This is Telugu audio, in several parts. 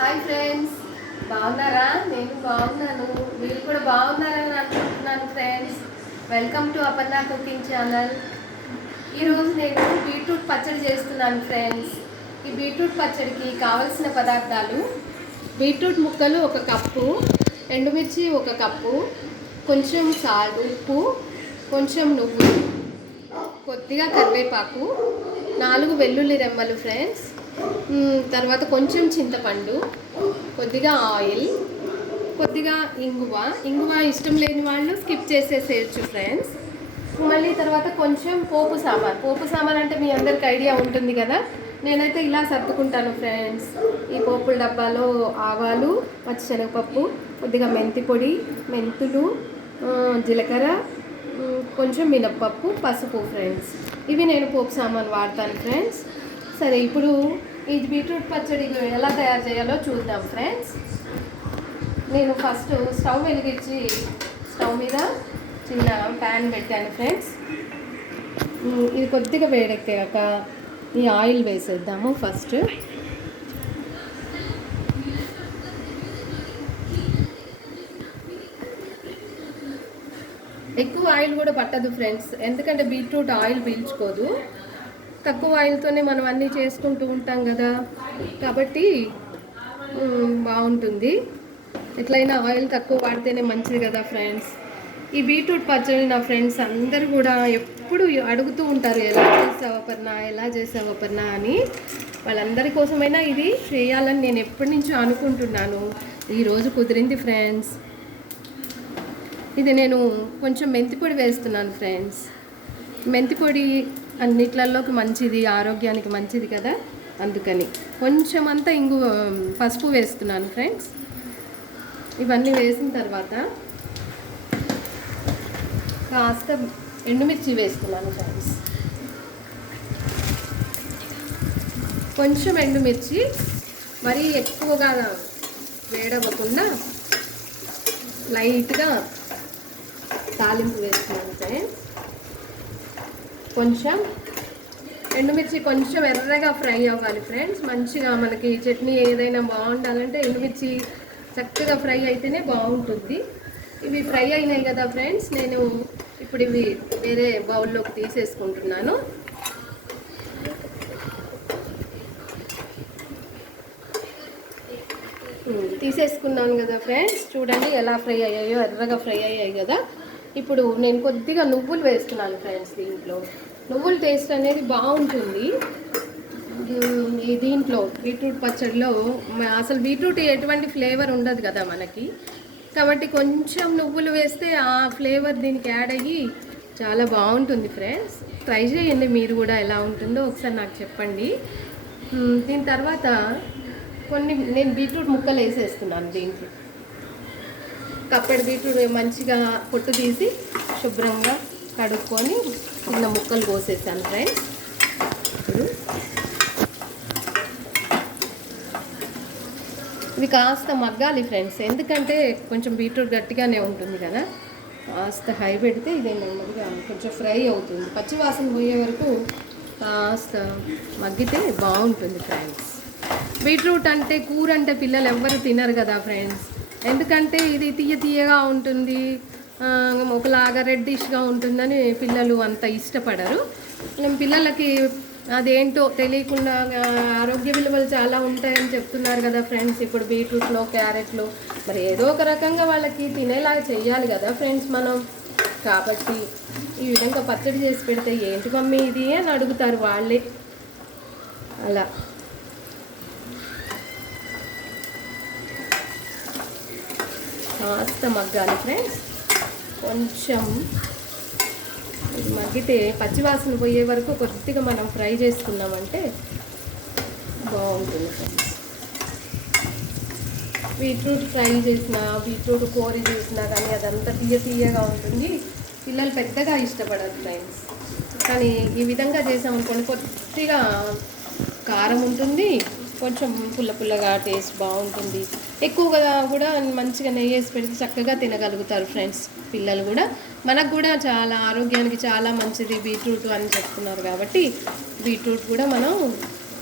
హాయ్ ఫ్రెండ్స్, బాగున్నారా? నేను బాగున్నాను, మీరు కూడా బాగున్నారని అనుకుంటున్నాను friends. Welcome to Aparna cooking channel. ఈరోజు నేను బీట్రూట్ పచ్చడి చేస్తున్నాను ఫ్రెండ్స్. ఈ బీట్రూట్ పచ్చడికి కావలసిన పదార్థాలు: బీట్రూట్ ముక్కలు 1 కప్పు, ఎండుమిర్చి 1 కప్పు, కొంచెం ఉప్పు, కొంచెం నువ్వులు, కొద్దిగా కరివేపాకు, 4 వెల్లుల్లి రెమ్మలు ఫ్రెండ్స్. తర్వాత కొంచెం చింతపండు, కొద్దిగా ఆయిల్, కొద్దిగా ఇంగువ ఇష్టం లేని వాళ్ళు స్కిప్ చేసేసేయచ్చు ఫ్రెండ్స్. మళ్ళీ తర్వాత కొంచెం పోపు సామాన్ అంటే మీ అందరికి ఐడియా ఉంటుంది కదా. నేనైతే ఇలా సర్దుకుంటాను ఫ్రెండ్స్. ఈ పోపుల డబ్బాలో ఆవాలు, పచ్చిశనగపప్పు, కొద్దిగా మెంతి పొడి, మెంతులు, జీలకర్ర, కొంచెం మినప్పప్పు, పసుపు ఫ్రెండ్స్. ఇవి నేను పోపు సామాన్ వాడతాను ఫ్రెండ్స్. సరే, ఇప్పుడు ఈ బీట్రూట్ పచ్చడి ఎలా తయారు చేయాలో చూద్దాం ఫ్రెండ్స్. నేను ఫస్ట్ స్టవ్ వెలిగించి స్టవ్ మీద చిన్న ప్యాన్ పెట్టాను ఫ్రెండ్స్. ఇది కొద్దిగా వేడెక్కాక ఈ ఆయిల్ వేసేద్దాము. ఫస్ట్ ఎక్కువ ఆయిల్ కూడా పట్టదు ఫ్రెండ్స్, ఎందుకంటే బీట్రూట్ ఆయిల్ పీల్చుకోదు. తక్కువ ఆయిల్తోనే మనం అన్నీ చేసుకుంటూ ఉంటాం కదా, కాబట్టి బాగుంటుంది. ఎట్లయినా ఆయిల్ తక్కువ వాడితేనే మంచిది కదా ఫ్రెండ్స్. ఈ బీట్రూట్ పచ్చడి నా ఫ్రెండ్స్ అందరూ కూడా ఎప్పుడు అడుగుతూ ఉంటారు, ఎలా చేసావు అపర్ణ అని. వాళ్ళందరి కోసమైనా ఇది చేయాలని నేను ఎప్పటి నుంచో అనుకుంటున్నాను. ఈరోజు కుదిరింది ఫ్రెండ్స్. ఇది నేను కొంచెం మెంతిపొడి వేస్తున్నాను ఫ్రెండ్స్. మెంతిపొడి అన్నిట్లలోకి మంచిది, ఆరోగ్యానికి మంచిది కదా, అందుకని కొంచెం అంతా పసుపు వేస్తున్నాను ఫ్రెండ్స్. ఇవన్నీ వేసిన తర్వాత కాస్త ఎండుమిర్చి వేస్తున్నాను ఫ్రెండ్స్. కొంచెం ఎండుమిర్చి, మరీ ఎక్కువగా వేడవ్వకుండా లైట్గా తాలింపు వేస్తున్నాను ఫ్రెండ్స్. కొంచెం ఎండుమిర్చి కొంచెం ఎర్రగా ఫ్రై అవ్వాలి ఫ్రెండ్స్. మంచిగా మనకి చట్నీ ఏదైనా బాగుండాలంటే ఎండుమిర్చి చక్కగా ఫ్రై అయితేనే బాగుంటుంది. ఇవి ఫ్రై అయినాయి కదా ఫ్రెండ్స్, నేను ఇప్పుడు ఇవి వేరే బౌల్లోకి తీసేసుకుంటున్నాను. తీసేసుకున్నాను కదా ఫ్రెండ్స్, చూడండి ఎలా ఫ్రై అయ్యాయో, ఎర్రగా ఫ్రై అయ్యాయి కదా. ఇప్పుడు నేను కొద్దిగా నువ్వులు వేస్తున్నాను ఫ్రెండ్స్. దీంట్లో నువ్వుల టేస్ట్ అనేది బాగుంటుంది. దీంట్లో బీట్రూట్ పచ్చడిలో అసలు బీట్రూట్ ఎటువంటి ఫ్లేవర్ ఉండదు కదా మనకి, కాబట్టి కొంచెం నువ్వులు వేస్తే ఆ ఫ్లేవర్ దీనికి యాడ్ అయ్యి చాలా బాగుంటుంది ఫ్రెండ్స్. ట్రై చేయండి మీరు కూడా, ఎలా ఉంటుందో ఒకసారి నాకు చెప్పండి. దీని తర్వాత నేను బీట్రూట్ ముక్కలు వేసేస్తున్నాను దీంట్లో. కప్పటి బీట్రూట్ మంచిగా పొట్టు తీసి శుభ్రంగా కడుక్కొని చిన్న ముక్కలు కోసేసాను ఫ్రెండ్స్. ఇది కాస్త మగ్గాలి ఫ్రెండ్స్, ఎందుకంటే కొంచెం బీట్రూట్ గట్టిగానే ఉంటుంది కదా. కాస్త హై పెడితే ఇది నెమ్మదిగా కొంచెం ఫ్రై అవుతుంది. పచ్చివాసన పోయే వరకు కాస్త మగ్గితే బాగుంటుంది ఫ్రెండ్స్. బీట్రూట్ అంటే కూర అంటే పిల్లలు ఎవ్వరు తినరు కదా ఫ్రెండ్స్, ఎందుకంటే ఇది తీయగా ఉంటుంది, ఒకలాగా రెడ్డిష్గా ఉంటుందని పిల్లలు అంత ఇష్టపడరు. పిల్లలకి అదేంటో తెలియకుండా ఆరోగ్య విలువలు చాలా ఉంటాయని చెప్తున్నారు కదా ఫ్రెండ్స్. ఇప్పుడు బీట్రూట్లో, క్యారెట్లో మరి ఏదో ఒక రకంగా వాళ్ళకి తినేలాగా చేయాలి కదా ఫ్రెండ్స్ మనం. కాబట్టి ఈ విధంగా పచ్చడి చేసి పెడితే ఏంటి మమ్మీ ఇది అని అడుగుతారు వాళ్ళే. అలా కాస్త మగ్గాలి ఫ్రెండ్స్. కొంచెం ఇది మగ్గితే పచ్చివాసన పోయే వరకు కొద్దిగా మనం ఫ్రై చేసుకున్నామంటే బాగుంటుంది ఫ్రెండ్స్. బీట్రూట్ ఫ్రై చేసినా, బీట్రూట్ కూర చేసినా కానీ అదంతా తీయగా ఉంటుంది. పిల్లలు పెద్దగా ఇష్టపడరు ఫ్రెండ్స్. కానీ ఈ విధంగా చేసామనుకోండి, కొద్దిగా కారం ఉంటుంది, కొంచెం పుల్లగా టేస్ట్ బాగుంటుంది. ఎక్కువగా కూడా మంచిగా నెయ్యి వేసి పెడితే చక్కగా తినగలుగుతారు ఫ్రెండ్స్ పిల్లలు కూడా. మనకు కూడా చాలా ఆరోగ్యానికి చాలా మంచిది బీట్రూట్ అని చెప్తున్నారు కాబట్టి బీట్రూట్ కూడా మనం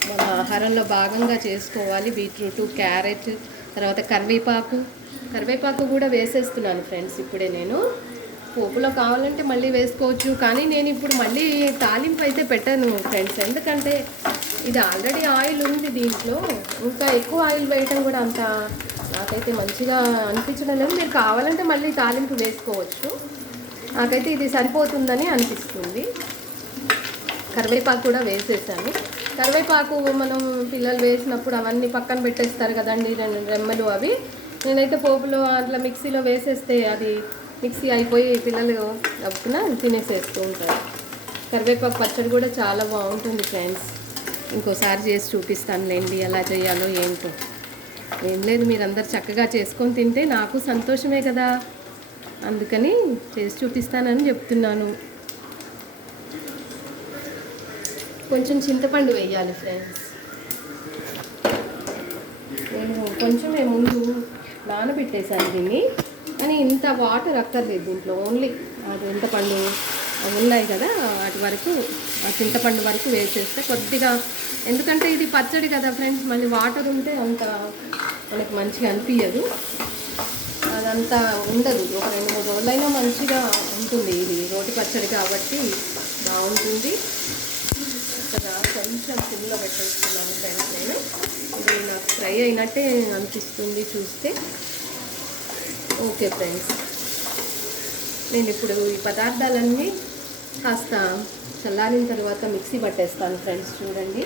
మన ఆహారంలో భాగంగా చేసుకోవాలి. బీట్రూట్, క్యారెట్, తర్వాత కరివేపాకు కూడా వేసేస్తున్నాను ఫ్రెండ్స్. ఇప్పుడే నేను పోపులో కావాలంటే మళ్ళీ వేసుకోవచ్చు, కానీ నేను ఇప్పుడు మళ్ళీ తాలింపు అయితే పెట్టాను ఫ్రెండ్స్. ఎందుకంటే ఇది ఆల్రెడీ ఆయిల్ ఉంది దీంట్లో, ఇంకా ఎక్కువ ఆయిల్ వేయటం కూడా అంత నాకైతే మంచిగా అనిపించడం లేదు. మీరు కావాలంటే మళ్ళీ తాలింపు వేసుకోవచ్చు. నాకైతే ఇది సరిపోతుందని అనిపిస్తుంది. కరివేపాకు కూడా వేసేసాను. కరివేపాకు మనం పిల్లలు వేసినప్పుడు అవన్నీ పక్కన పెట్టేస్తారు కదండి, రెమ్మలు అవి. నేనైతే పోపులో అట్లా మిక్సీలో వేసేస్తే అది మిక్సీ అయిపోయి పిల్లలు దప్పున తినేసేస్తూ ఉంటారు. కరివేపాకు పచ్చడి కూడా చాలా బాగుంటుంది ఫ్రెండ్స్. ఇంకోసారి చేసి చూపిస్తానులేండి ఎలా చేయాలో ఏంటో. ఏం లేదు, మీరందరు చక్కగా చేసుకొని తింటే నాకు సంతోషమే కదా, అందుకని చేసి చూపిస్తానని చెప్తున్నాను. కొంచెం చింతపండు వేయాలి ఫ్రెండ్స్. నేను కొంచెమే ముందు నానబెట్టేశాను దీన్ని, కానీ ఇంత వాటర్ అక్కర్లేదు దీంట్లో. ఓన్లీ అది చింతపండు ఉన్నాయి కదా వాటి వరకు, ఆ చింతపండు వరకు వేసేస్తే కొద్దిగా, ఎందుకంటే ఇది పచ్చడి కదా ఫ్రెండ్స్, మళ్ళీ వాటర్ ఉంటే అంత మనకి మంచిగా అనిపించదు, అదంతా ఉండదు. ఒక 2-3 రోజులైనా మంచిగా ఉంటుంది. ఇది రోటి పచ్చడి కాబట్టి బాగుంటుంది. ఇక్కడ కొంచెం సిమ్లో పెట్టేస్తున్నాను ఫ్రెండ్స్. నేను ఇది నాకు ఫ్రై అయినట్టే అనిపిస్తుంది చూస్తే. ఓకే ఫ్రెండ్స్, నేను ఇప్పుడు ఈ పదార్థాలన్నీ కాస్త చల్లారిన తర్వాత మిక్సీ పట్టేస్తాను ఫ్రెండ్స్. చూడండి,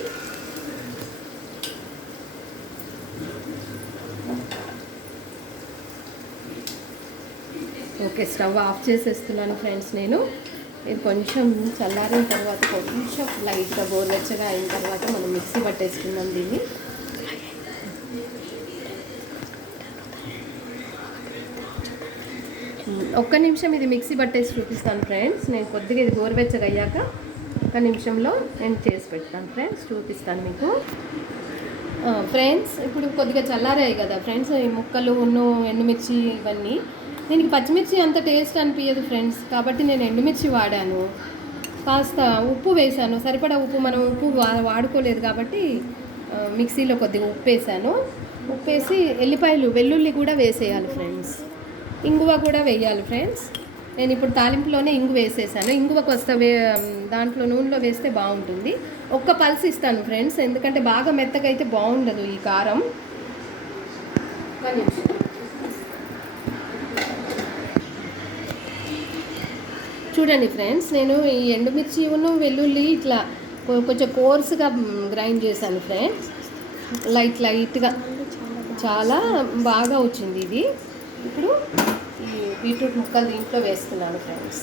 ఓకే, స్టవ్ ఆఫ్ చేసేస్తున్నాను ఫ్రెండ్స్. నేను ఇది కొంచెం చల్లారిన తర్వాత కొంచెం లైట్గా గోరువెచ్చగా అయిన తర్వాత మనం మిక్సీ పట్టేసుకుందాం దీన్ని. ఒక్క నిమిషం ఇది మిక్సీ పట్టేసి చూపిస్తాను ఫ్రెండ్స్. నేను కొద్దిగా ఇది గోరువెచ్చగా అయ్యాక ఒక్క నిమిషంలో నేను చేసి పెడతాను ఫ్రెండ్స్, చూపిస్తాను మీకు. ఫ్రెండ్స్, ఇప్పుడు కొద్దిగా చల్లారాయి కదా ఫ్రెండ్స్ ఈ ముక్కలు, ఎండుమిర్చి ఇవన్నీ. దీనికి పచ్చిమిర్చి అంత టేస్ట్ అనిపించదు ఫ్రెండ్స్, కాబట్టి నేను ఎండుమిర్చి వాడాను. కాస్త ఉప్పు వేసాను, సరిపడా ఉప్పు. మనం ఉప్పు వాడుకోలేదు కాబట్టి మిక్సీలో కొద్దిగా ఉప్పు వేసాను. ఉప్పు వేసి వెల్లుల్లి కూడా వేసేయాలి ఫ్రెండ్స్. ఇంగువ కూడా వేయాలి ఫ్రెండ్స్. నేను ఇప్పుడు తాలింపులోనే ఇంగు వేసేసాను. ఇంగువకు వస్తే దాంట్లో నూనెలో వేస్తే బాగుంటుంది. ఒక్క పల్స్ ఇస్తాను ఫ్రెండ్స్, ఎందుకంటే బాగా మెత్తగా అయితే బాగుండదు ఈ కారం. చూడండి ఫ్రెండ్స్, నేను ఈ ఎండుమిర్చి వెల్లుల్లి ఇట్లా కొంచెం కోర్సుగా గ్రైండ్ చేశాను ఫ్రెండ్స్. లైట్గా చాలా బాగా వచ్చింది ఇది. ఇప్పుడు ఈ బీట్రూట్ ముక్కలు దీంట్లో వేస్తున్నాను ఫ్రెండ్స్.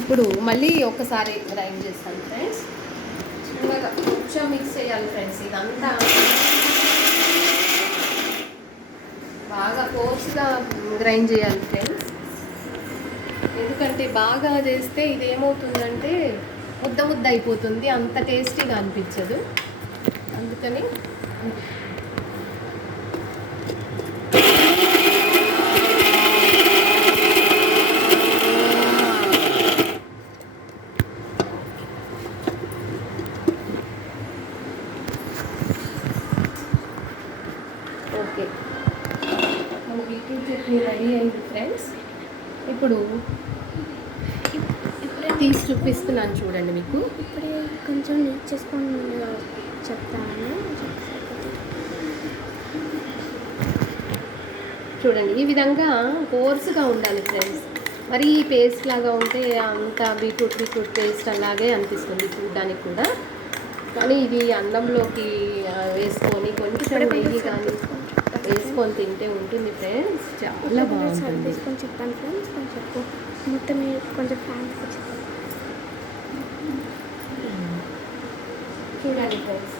ఇప్పుడు మళ్ళీ ఒకసారి గ్రైండ్ చేస్తాను ఫ్రెండ్స్. చిన్నగా కొంచెం మిక్స్ చేయాలి ఫ్రెండ్స్. ఇదంతా బాగా కోర్స్గా గ్రైండ్ చేయాలి ఫ్రెండ్స్, ఎందుకంటే బాగా చేస్తే ఇది ఏమవుతుందంటే ముద్ద అయిపోతుంది, అంత టేస్టీగా అనిపించదు. అందుకని ఓకే, మన బీట్రూట్ చట్నీ రెడీ అయింది ఫ్రెండ్స్. ఇప్పుడు తీసి చూపిస్తున్నాను చూడండి మీకు. ఇప్పుడే కొంచెం నీట్ చేసుకొని చెప్తాను. చూడండి, ఈ విధంగా కోర్సుగా ఉండాలి ఫ్రెండ్స్. మరి ఈ పేస్ట్ లాగా ఉంటే అంత బీట్రూట్ పేస్ట్ అలాగే అనిపిస్తుంది చూడడానికి కూడా. కానీ ఇది అన్నంలోకి వేసుకొని కొంచెం నెయ్యి కానీ వేసుకొని తింటే ఉంటుంది ఫ్రెండ్స్, చాలా బాగుంటుంది. వేసుకొని చెప్తాను ఫ్రెండ్స్, కొంచెం మొత్తం కొంచెం ఫ్యాన్స్ చూడండి ఫ్రెండ్స్.